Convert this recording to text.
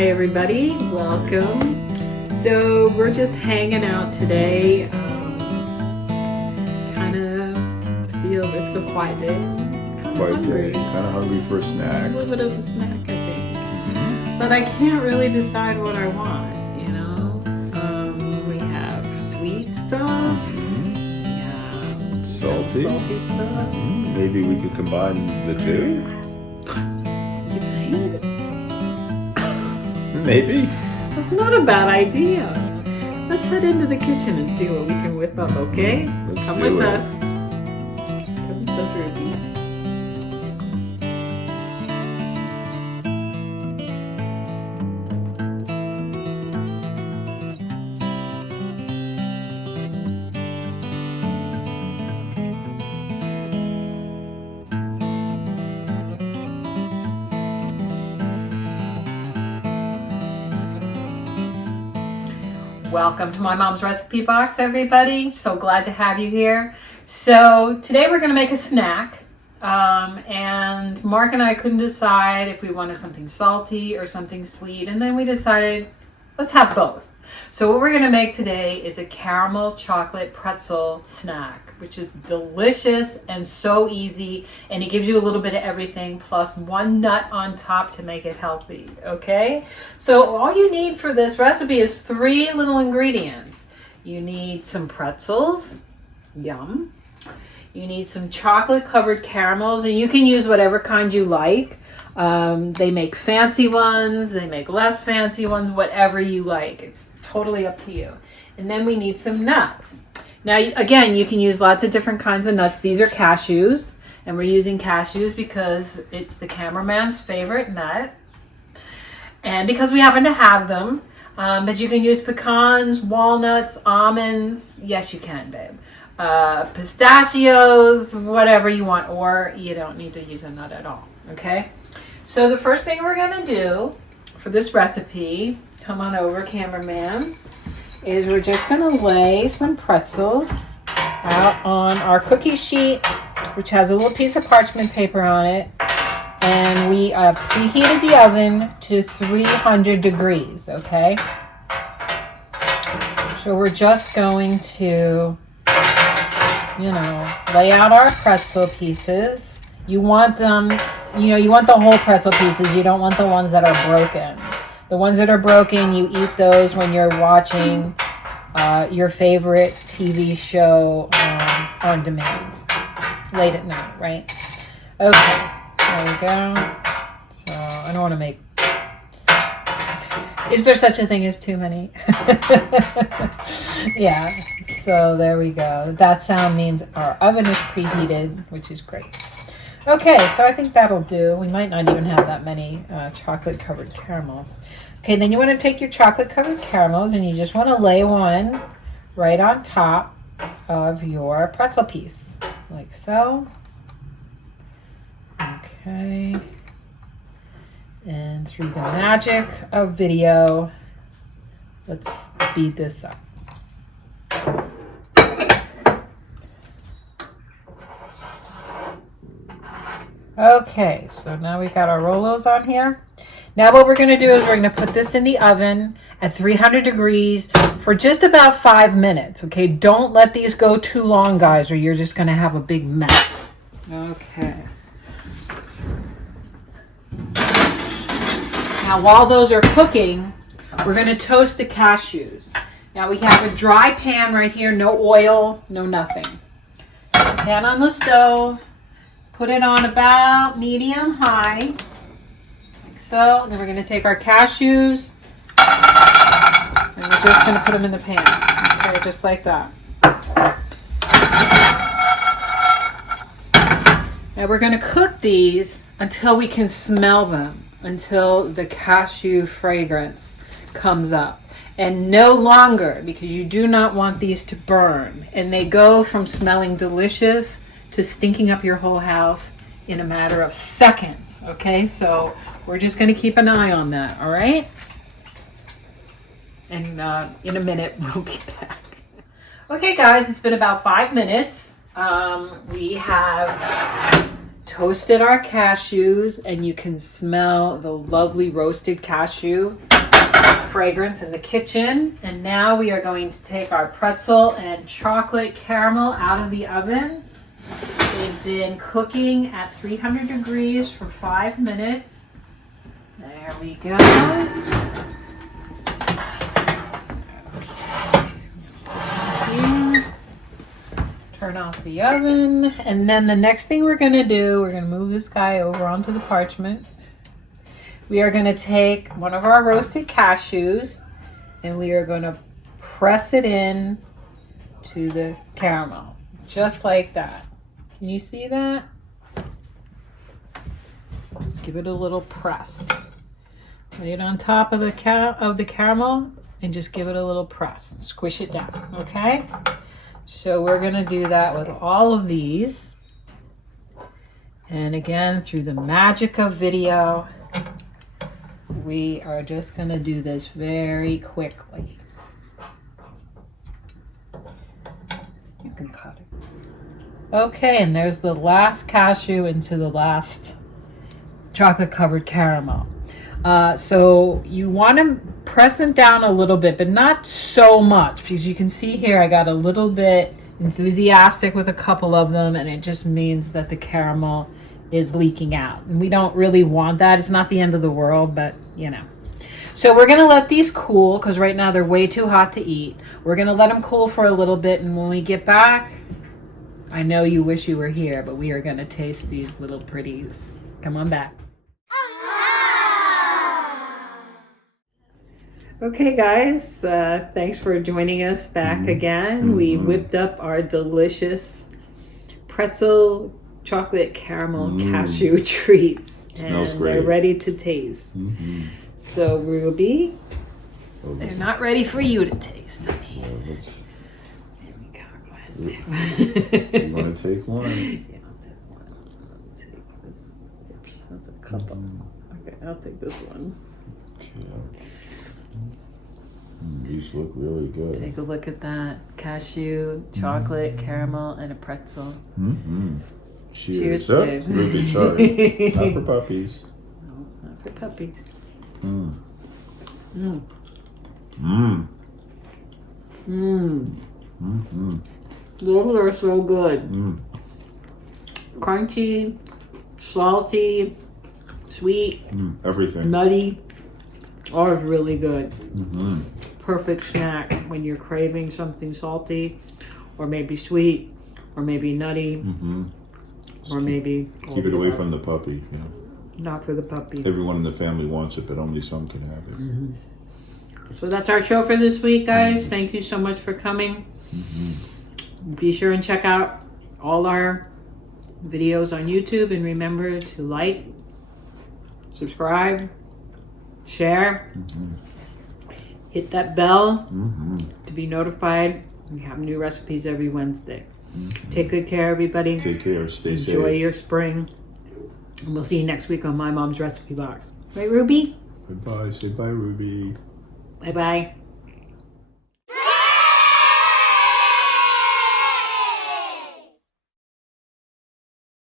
Hi everybody, welcome. So we're just hanging out today. Kind of feel it's a quiet day. Kind of hungry for a snack. A little bit of a snack, I think. But I can't really decide what I want. We have sweet stuff. Yeah. Salty stuff. Maybe we could combine the two. You think? Maybe. That's not a bad idea. Let's head into the kitchen and see what we can whip up, okay? Come with us. Come with us, Ruby. Welcome to my mom's recipe box, everybody. So glad to have you here. So today we're going to make a snack. And Mark and I couldn't decide if we wanted something salty or something sweet. And then we decided, let's have both. So what we're going to make today is a caramel chocolate pretzel snack, which is delicious and so easy. And it gives you a little bit of everything plus one nut on top to make it healthy. Okay? So all you need for this recipe is 3 little ingredients. You need some pretzels. Yum. You need some chocolate covered caramels, and you can use whatever kind you like. They make fancy ones, they make less fancy ones, whatever you like. It's totally up to you. And then we need some nuts. Now, again, you can use lots of different kinds of nuts. These are cashews, and we're using cashews because it's the cameraman's favorite nut. And because we happen to have them, but you can use pecans, walnuts, almonds. Yes, you can, babe. Pistachios, whatever you want, or you don't need to use a nut at all, okay? So the first thing we're gonna do for this recipe, come on over, cameraman, is we're just gonna lay some pretzels out on our cookie sheet, which has a little piece of parchment paper on it, and we preheated the oven to 300 degrees, okay? So we're just going to, lay out our pretzel pieces. You want them, you want the whole pretzel pieces. You don't want the ones that are broken. The ones that are broken, you eat those when you're watching your favorite TV show on demand, late at night, right? Okay, there we go. So I don't want to make... Is there such a thing as too many? Yeah, so there we go. That sound means our oven is preheated, which is great. Okay, so I think that'll do. We might not even have that many chocolate-covered caramels. Okay, then you want to take your chocolate-covered caramels and you just want to lay one right on top of your pretzel piece, like so. Okay. And through the magic of video, let's speed this up. Okay, so now we've got our Rolos on here. Now what we're going to do is we're going to put this in the oven at 300 degrees for just about 5 minutes. Okay, don't let these go too long, guys, or you're just going to have a big mess. Okay. Now while those are cooking, we're going to toast the cashews. Now we have a dry pan right here, no oil, no nothing. Pan on the stove. Put it on about medium-high, like so. And then we're going to take our cashews, and we're just going to put them in the pan, okay, just like that. Now we're going to cook these until we can smell them, until the cashew fragrance comes up. And no longer, because you do not want these to burn. And they go from smelling delicious to stinking up your whole house in a matter of seconds, okay? So we're just going to keep an eye on that, all right? And in a minute, we'll be back. Okay, guys, it's been about 5 minutes. We have toasted our cashews, and you can smell the lovely roasted cashew fragrance in the kitchen. And now we are going to take our pretzel and chocolate caramel out of the oven. They've been cooking at 300 degrees for 5 minutes. There we go. Okay. Turn off the oven. And then the next thing we're going to do, we're going to move this guy over onto the parchment. We are going to take one of our roasted cashews and we are going to press it in to the caramel, just like that. Can you see that? Just give it a little press. Lay it on top of the caramel and just give it a little press. Squish it down, okay? So we're going to do that with all of these. And again, through the magic of video, we are just going to do this very quickly. You can cut it. Okay, and there's the last cashew into the last chocolate covered caramel. So you want to press it down a little bit, but not so much, because you can see here I got a little bit enthusiastic with a couple of them, and it just means that the caramel is leaking out. And we don't really want that. It's not the end of the world, but you know. So we're going to let these cool, because right now they're way too hot to eat. We're going to let them cool for a little bit, and when we get back, I know you wish you were here, but we are going to taste these little pretties. Come on back. Okay, guys, thanks for joining us back again. We whipped up our delicious pretzel chocolate caramel cashew treats, and they're ready to taste. So, Ruby, they're not ready for you to taste, honey. There we go. Go ahead. You want to take one? Yeah, I'll take one. I'll take this. Oops, that's a couple. Okay, I'll take this one. Okay. These look really good. Take a look at that. Cashew, chocolate, caramel, and a pretzel. Cheers. Cheers, Oh, babe. Ruby, sorry. Not for puppies. No, not for puppies. Those are so good. Crunchy, salty, sweet, everything. nutty. All is really good. Perfect snack when you're craving something salty, or maybe sweet, or maybe nutty, or maybe Keep it away from the puppy. Yeah. not for the puppy. Everyone in the family wants it, but only some can have it. So that's our show for this week, guys. Thank you so much for coming. Be sure and check out all our videos on YouTube, and remember to like, subscribe, share, hit that bell to be notified. We have new recipes every Wednesday. Take good care, everybody. Take care. Stay safe. Enjoy your spring. And we'll see you next week on My Mom's Recipe Box. Right, Ruby? Goodbye. Say bye, Ruby. Bye-bye.